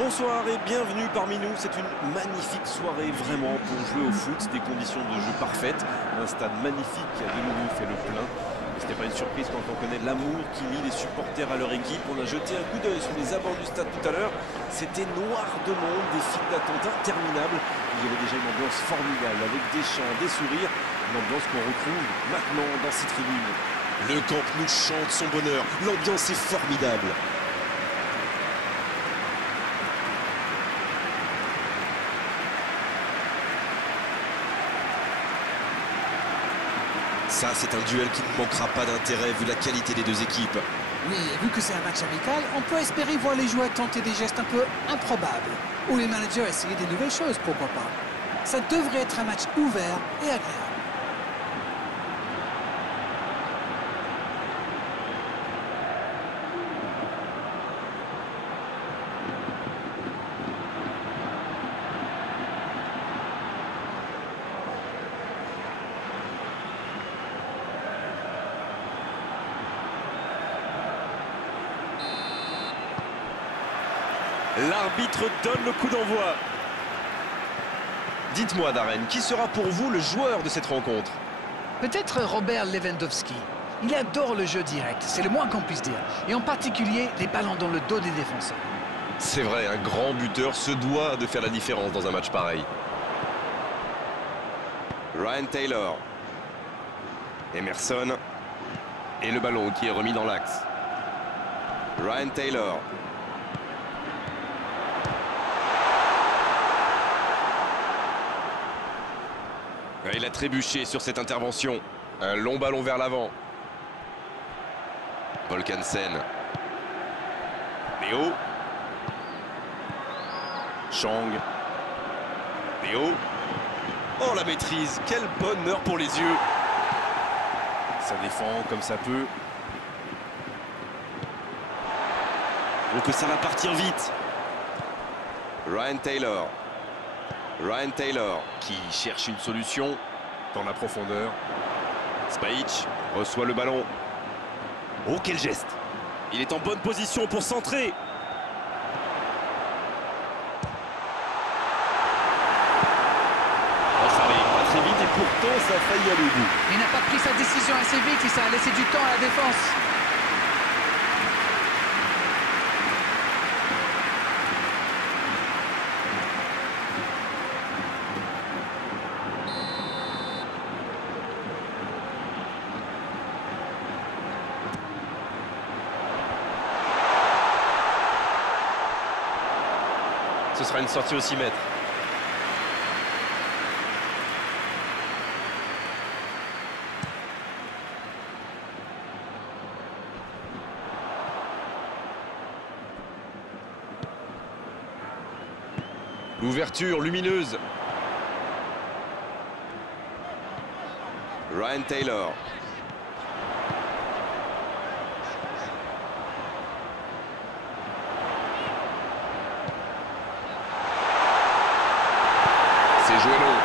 Bonsoir et bienvenue parmi nous. C'est une magnifique soirée vraiment pour jouer au foot. Des conditions de jeu parfaites. Un stade magnifique qui a de nouveau fait le plein. Ce n'était pas une surprise quand on connaît l'amour qui lie les supporters à leur équipe. On a jeté un coup d'œil sur les abords du stade tout à l'heure. C'était noir de monde, des files d'attente interminables. Il y avait déjà une ambiance formidable avec des chants, des sourires. Une ambiance qu'on retrouve maintenant dans ces tribunes. Le Camp Nou chante son bonheur. L'ambiance est formidable. Ça, c'est un duel qui ne manquera pas d'intérêt vu la qualité des deux équipes. Oui, vu que c'est un match amical, on peut espérer voir les joueurs tenter des gestes un peu improbables. Ou les managers essayer des nouvelles choses, pourquoi pas. Ça devrait être un match ouvert et agréable. L'arbitre donne le coup d'envoi. Dites-moi, Darren, qui sera pour vous le joueur de cette rencontre? Peut-être Robert Lewandowski. Il adore le jeu direct, c'est le moins qu'on puisse dire. Et en particulier, les ballons dans le dos des défenseurs. C'est vrai, un grand buteur se doit de faire la différence dans un match pareil. Ryan Taylor. Emerson. Et le ballon qui est remis dans l'axe. Ryan Taylor. Il a trébuché sur cette intervention. Un long ballon vers l'avant. Volkansen. Léo. Chang. Léo. Oh, la maîtrise. Quel bonheur pour les yeux. Ça défend comme ça peut. Oh, que ça va partir vite. Ryan Taylor. Ryan Taylor qui cherche une solution Dans la profondeur. Spajic reçoit le ballon. Oh, quel geste! Il est en bonne position pour centrer. Oh, ça allait pas très vite et pourtant ça a failli aller au bout. Il n'a pas pris sa décision assez vite et ça a laissé du temps à la défense. Ce sera une sortie au 6 mètres. L'ouverture lumineuse. Ryan Taylor. C'est joué long.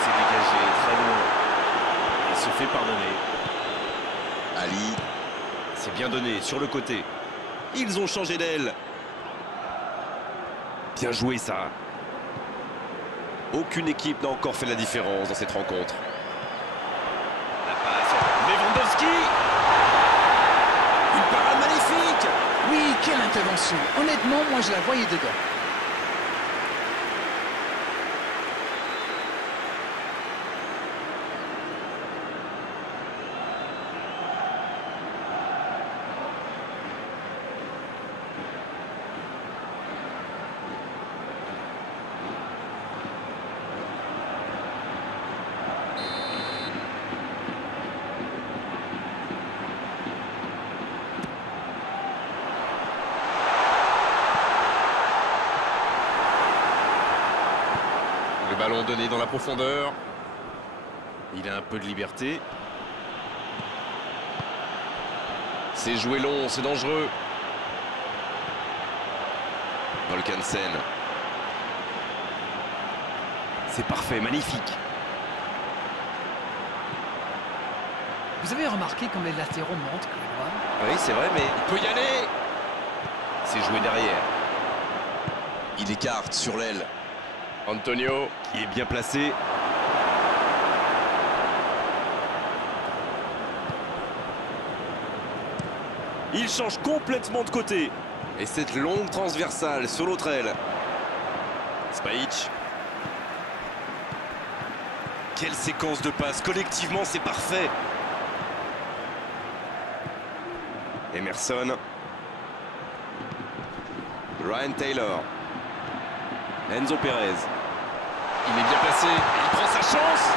C'est dégagé très loin. Il se fait pardonner. Ali. C'est bien donné sur le côté. Ils ont changé d'aile. Bien joué ça. Aucune équipe n'a encore fait la différence dans cette rencontre. La passe. Lewandowski. Une parade magnifique. Oui, quelle intervention. Honnêtement, moi je la voyais dedans. Ballon donné dans la profondeur. Il a un peu de liberté. C'est joué long, c'est dangereux. Volkansen. C'est parfait, magnifique. Vous avez remarqué comme les latéraux montent, Grégoire? Oui, c'est vrai, mais il peut y aller. C'est joué derrière. Il écarte sur l'aile. Antonio, qui est bien placé. Il change complètement de côté. Et cette longue transversale sur l'autre aile. Spajic. Quelle séquence de passes. Collectivement, c'est parfait. Emerson. Ryan Taylor. Enzo Pérez. Il est bien placé. Il prend sa chance.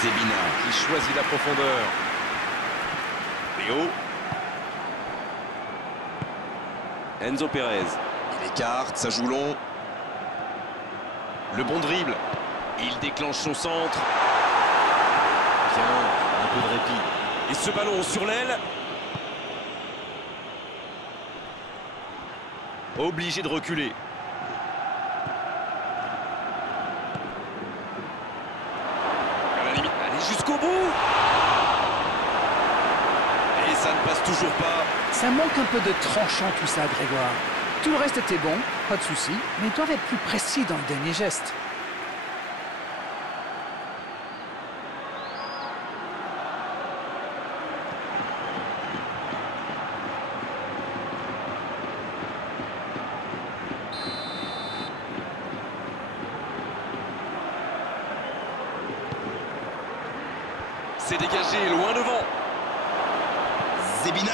Zebina qui choisit la profondeur. Léo. Enzo Pérez. Il écarte, ça joue long. Le bon dribble. Il déclenche son centre. Bien, un peu de répit. Et ce ballon sur l'aile. Obligé de reculer. À la limite, allez jusqu'au bout. Et ça ne passe toujours pas. Ça manque un peu de tranchant tout ça, Grégoire. Tout le reste était bon, pas de souci, mais ils doivent être plus précis dans le dernier geste. C'est dégagé, loin devant. Zebina.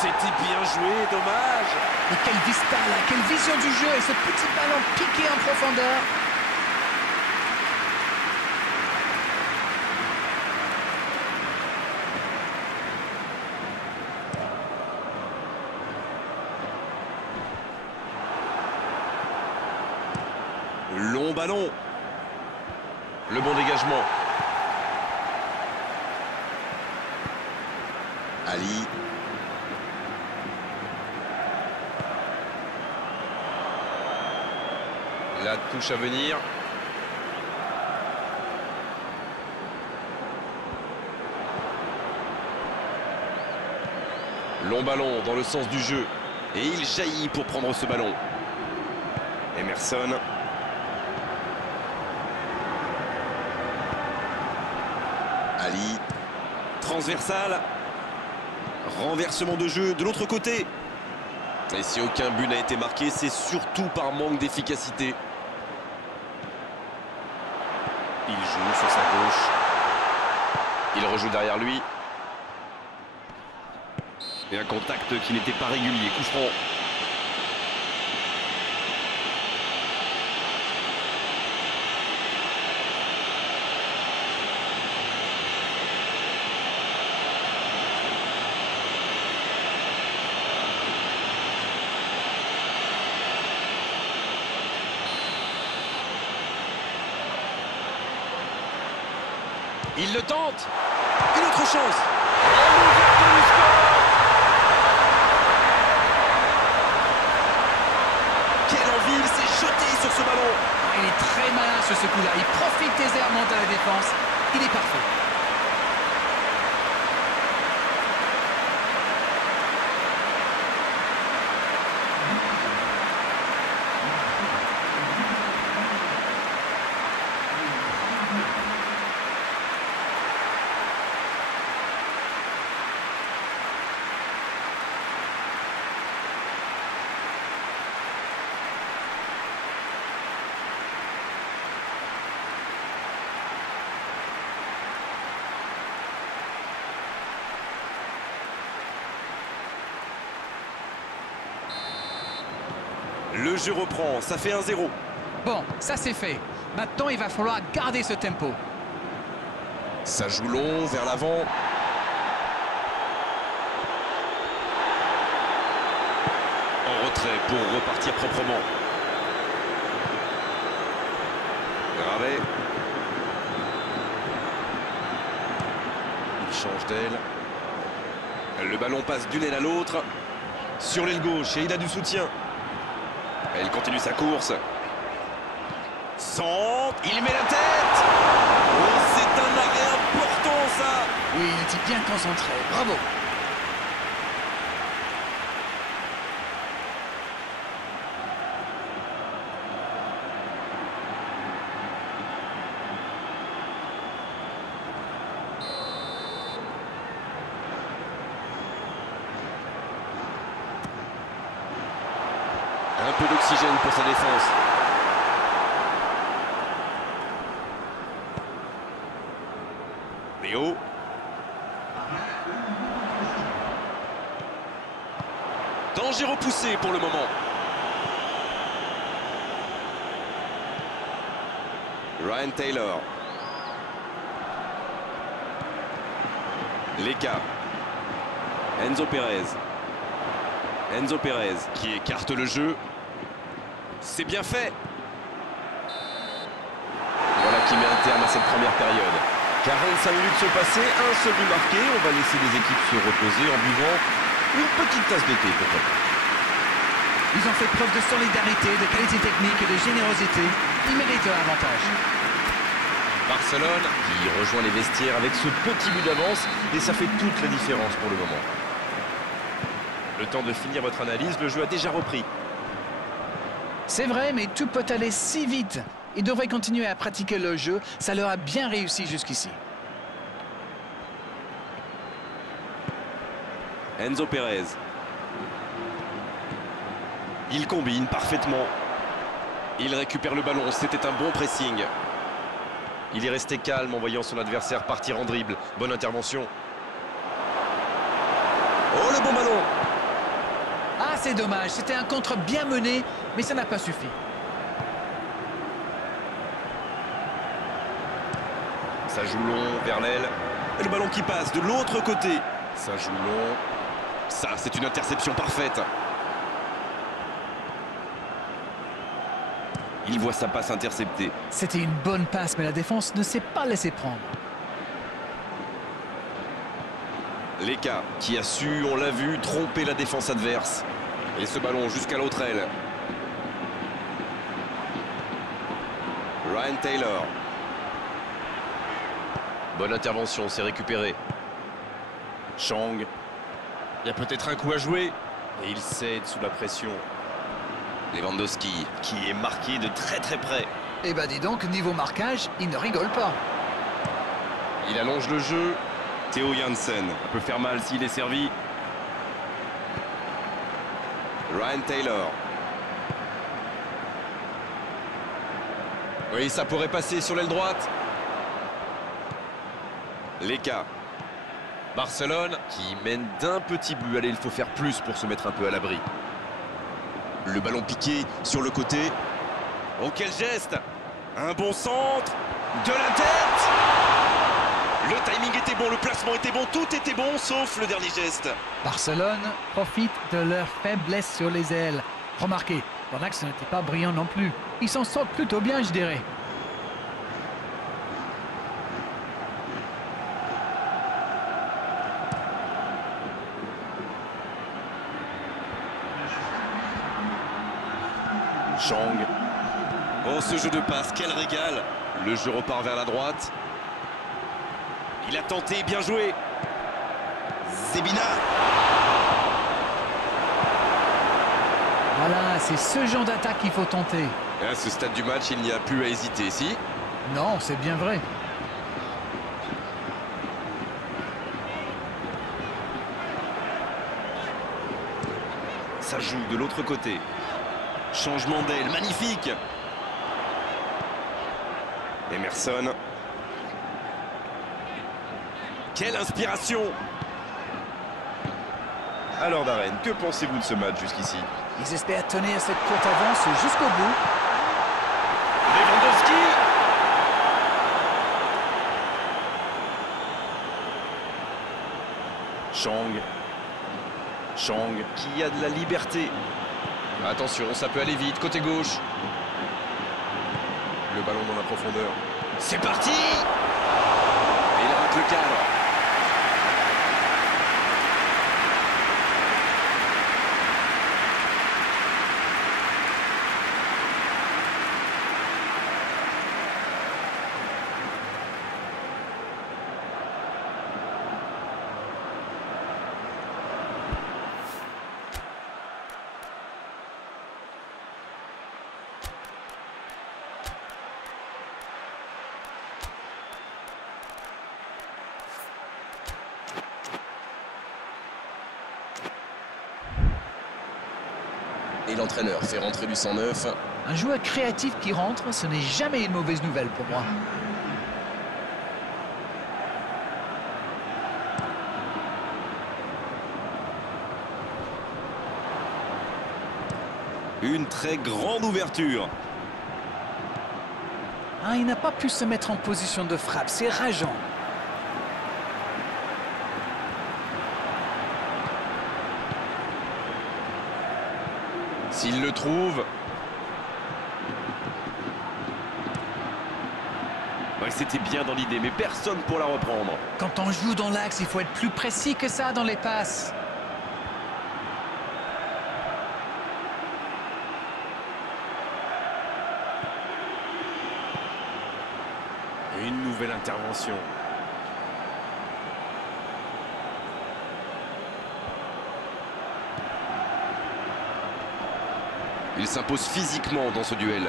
C'était bien joué, dommage. Mais quelle vista là, quelle vision du jeu et ce petit ballon piqué en profondeur. Long ballon. Le bon dégagement. Ali. La touche à venir. Long ballon dans le sens du jeu. Et il jaillit pour prendre ce ballon. Emerson. Ali. Transversal. Renversement de jeu de l'autre côté. Et si aucun but n'a été marqué, c'est surtout par manque d'efficacité. Il joue sur sa gauche. Il rejoue derrière lui. Et un contact qui n'était pas régulier. Coup franc. Il le tente. Une autre chance. Quelle envie, il s'est jeté sur ce ballon. Il est très malin sur ce coup-là. Il profite des errements de la défense. Il est parfait. Le jeu reprend, ça fait 1-0. Bon, ça c'est fait. Maintenant, il va falloir garder ce tempo. Ça joue long, vers l'avant. En retrait pour repartir proprement. Gravet. Il change d'aile. Le ballon passe d'une aile à l'autre. Sur l'aile gauche et il a du soutien. Elle continue sa course. Centre, il met la tête. Oh, c'est un arrêt important, ça. Oui, il était bien concentré. Bravo. Un peu d'oxygène pour sa défense. Léo. Danger repoussé pour le moment. Ryan Taylor. Leka. Enzo Perez. Enzo Perez qui écarte le jeu. C'est bien fait. Voilà qui met un terme à cette première période. 45 minutes sont passées, un seul but marqué. On va laisser les équipes se reposer en buvant une petite tasse de thé, peut-être. Ils ont fait preuve de solidarité, de qualité technique et de générosité. Ils méritent l'avantage. Barcelone qui rejoint les vestiaires avec ce petit but d'avance et ça fait toute la différence pour le moment. Le temps de finir votre analyse, le jeu a déjà repris. C'est vrai, mais tout peut aller si vite. Ils devraient continuer à pratiquer le jeu. Ça leur a bien réussi jusqu'ici. Enzo Perez. Il combine parfaitement. Il récupère le ballon. C'était un bon pressing. Il est resté calme en voyant son adversaire partir en dribble. Bonne intervention. Oh, le bon ballon! Ah, c'est dommage. C'était un contre bien mené, mais ça n'a pas suffi. Ça joue long vers l'aile. Et le ballon qui passe de l'autre côté. Ça joue long. Ça, c'est une interception parfaite. Il voit sa passe interceptée. C'était une bonne passe, mais la défense ne s'est pas laissée prendre. Leka qui a su, on l'a vu, tromper la défense adverse. Et ce ballon jusqu'à l'autre aile. Ryan Taylor. Bonne intervention, c'est récupéré. Chang. Il y a peut-être un coup à jouer. Et il cède sous la pression. Lewandowski qui est marqué de très très près. Eh ben dis donc, niveau marquage, il ne rigole pas. Il allonge le jeu. Theo Janssen. Ça peut faire mal s'il est servi. Ryan Taylor. Oui, ça pourrait passer sur l'aile droite. Leka. Barcelone qui mène d'un petit but. Allez, il faut faire plus pour se mettre un peu à l'abri. Le ballon piqué sur le côté. Oh, quel geste! Un bon centre. De la tête! Le timing était bon, le placement était bon, tout était bon, sauf le dernier geste. Barcelone profite de leur faiblesse sur les ailes. Remarquez, dans l'axe, ce n'était pas brillant non plus. Ils s'en sortent plutôt bien, je dirais. Chang. Oh, ce jeu de passe, quel régal. Le jeu repart vers la droite. Il a tenté, bien joué. Zebina. Voilà, c'est ce genre d'attaque qu'il faut tenter. Et à ce stade du match, il n'y a plus à hésiter, si. Non, c'est bien vrai. Ça joue de l'autre côté. Changement d'aile, magnifique. Emerson. Quelle inspiration! Alors Darren, que pensez-vous de ce match jusqu'ici? Ils espèrent tenir cette courte avance jusqu'au bout. Lewandowski! Chang qui a de la liberté. Attention, ça peut aller vite, côté gauche. Le ballon dans la profondeur. C'est parti! Et il rate le cadre. Et l'entraîneur fait rentrer du 109. Un joueur créatif qui rentre, ce n'est jamais une mauvaise nouvelle pour moi. Une très grande ouverture. Ah, il n'a pas pu se mettre en position de frappe, c'est rageant. S'il le trouve. Ouais, c'était bien dans l'idée, mais personne pour la reprendre. Quand on joue dans l'axe, il faut être plus précis que ça dans les passes. Une nouvelle intervention. Il s'impose physiquement dans ce duel.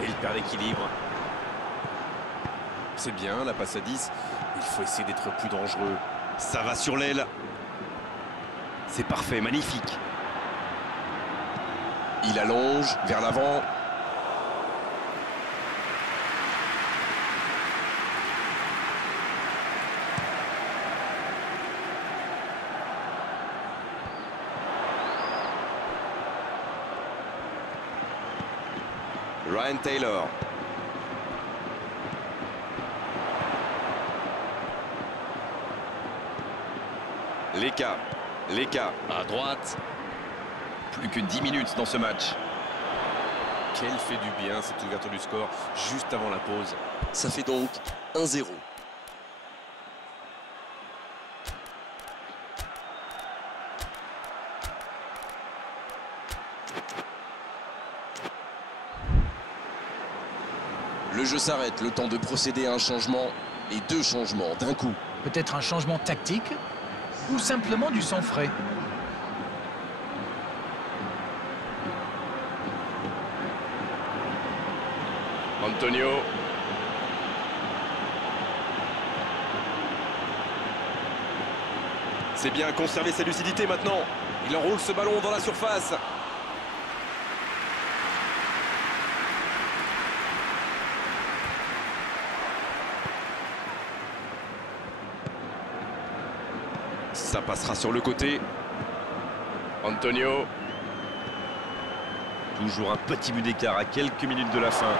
Et il perd l'équilibre. C'est bien, la passe à 10. Il faut essayer d'être plus dangereux. Ça va sur l'aile. C'est parfait, magnifique. Il allonge vers l'avant. Ryan Taylor. Leka à droite. Plus que 10 minutes dans ce match. Quel fait du bien cette ouverture du score juste avant la pause. Ça fait donc 1-0. Le jeu s'arrête, le temps de procéder à un changement et 2 changements d'un coup. Peut-être un changement tactique ou simplement du sang frais. Antonio. C'est bien conserver sa lucidité maintenant. Il enroule ce ballon dans la surface. Ça passera sur le côté. Antonio. Toujours un petit but d'écart à quelques minutes de la fin.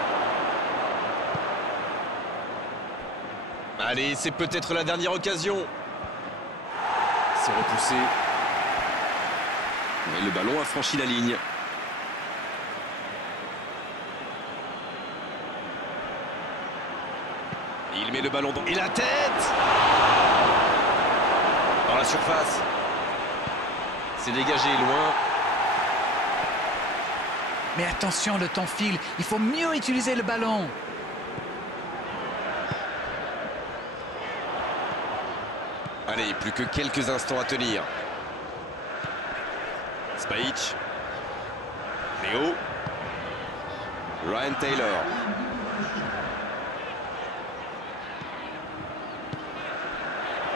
Allez, c'est peut-être la dernière occasion. C'est repoussé. Et le ballon a franchi la ligne. Il met le ballon dans... Et la tête! Dans la surface. C'est dégagé loin. Mais attention, le temps file, il faut mieux utiliser le ballon. Allez, plus que quelques instants à tenir. Spajic. Léo. Ryan Taylor.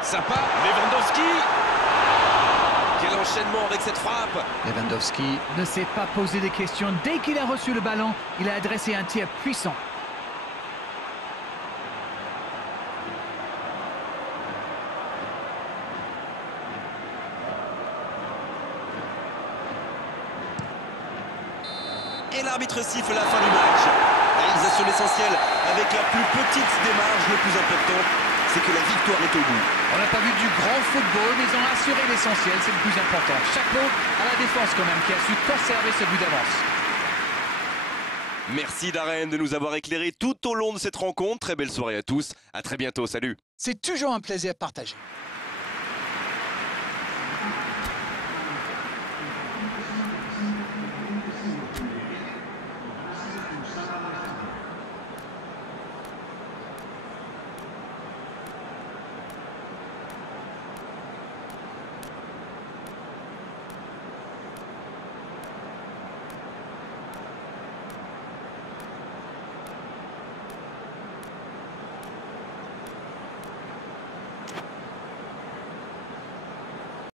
Ça part. Lewandowski. Quel enchaînement avec cette frappe. Lewandowski ne s'est pas posé des questions. Dès qu'il a reçu le ballon, il a adressé un tir puissant. Et l'arbitre siffle la fin du match. Réalisation essentielle avec la plus petite des marges. Le plus important, c'est que la victoire est au bout. On n'a pas vu du grand football, mais ils ont assuré l'essentiel, c'est le plus important. Chapeau à la défense quand même, qui a su conserver ce but d'avance. Merci Darren de nous avoir éclairé tout au long de cette rencontre. Très belle soirée à tous. À très bientôt. Salut. C'est toujours un plaisir partagé.